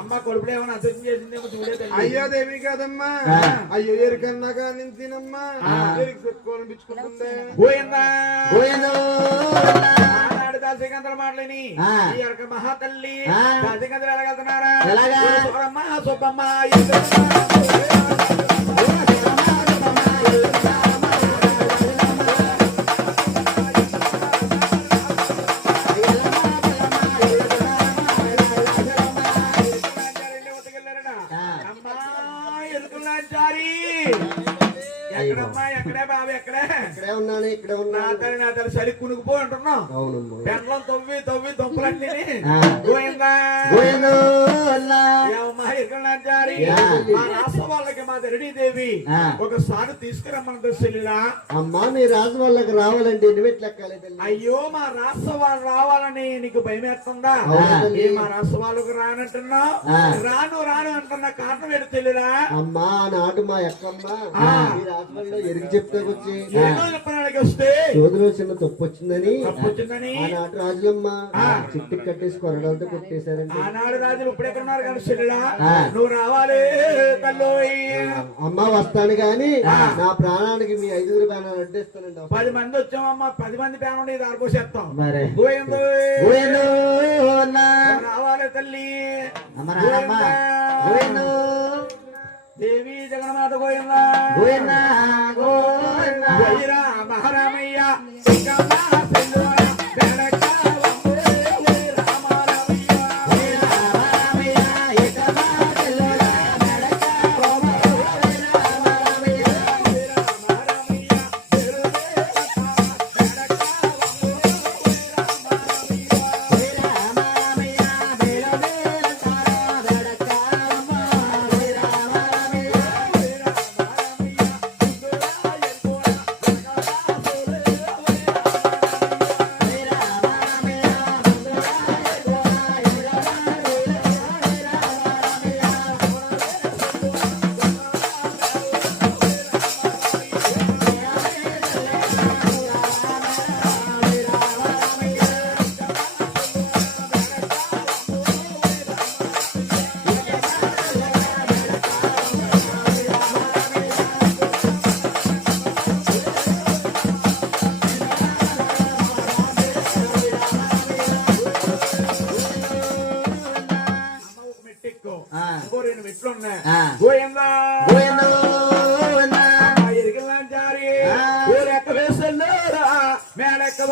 అమ్మ కొడుపులు ఏమైనా అసలు చేసిందేమో చూడలేదు. అయ్యో దేవి కాదమ్మా, అయ్యో ఎరికన్నాగా నింతినమ్మా ఎరికి చెప్పుకోని పిచ్చుకుంటుందే. పోయిందా పోయిందో దాసికంద్ర మాటలేని ఈ యొక్క మహాతల్లి దాసికంద్ర ఎలాగెళ్తున్నారా? ఎలాగా? సుబ్బమ్మ ఎక్కడమ్మా ఎక్కడే బాబు ఎక్కడే? ఇక్కడే ఉన్నాను, ఇక్కడే ఉన్నా. నా తల్లి చలి కునుకుపో అంటున్నావు. అవునమ్మా. పెండ్లం తవ్వి తవ్వి దుంపలన్నీ పోయిందా? మా రాష్ట్ర వాళ్ళకి మా ధరణీదేవి ఒకసారి తీసుకురమ్మన్నది చెల్లిలా. అమ్మా మీ రాజు వాళ్ళకి రావాలంటే ఎన్ని మెట్లు ఎక్కాలి తల్లి? అయ్యో మా రాష్ట్ర వాళ్ళు రావాలని నీకు భయం వేస్తుందా? ఏ మా రాష్ట్ర వాళ్ళకు రానంటున్నావు? రాను రాను అంటున్న కారణం ఏంటి చెల్లిరా? అమ్మా నాటు మా ఎక్కమ్మ మీ రాజు వాళ్ళు ఎరిగి చెప్తాకొచ్చి చెప్పడానికి వస్తే చోదులో చిన్న తప్పు వచ్చిందని ఆనాడు రాజులమ్మ చిట్టి కట్టేసి కొరడాలతో కొట్టేశారండి. ఆనాడు రాజులు ఇప్పుడెక్కడున్నారు కానీ చెల్లిలా నువ్వు రావాలి తల్లు. అమ్మ వస్తాను గాని నా ప్రాణానికి మీ 5 ప్రాణాలు అడ్డేస్తానండి. 10 మంది వచ్చామమ్మా, 10 మంది ప్రాణం దారిపోసేస్తాం. మరి రావాలి తల్లి. దేవి జగన్మాత గోవిందా గోవిందా మహారామయ్య మేడెక్క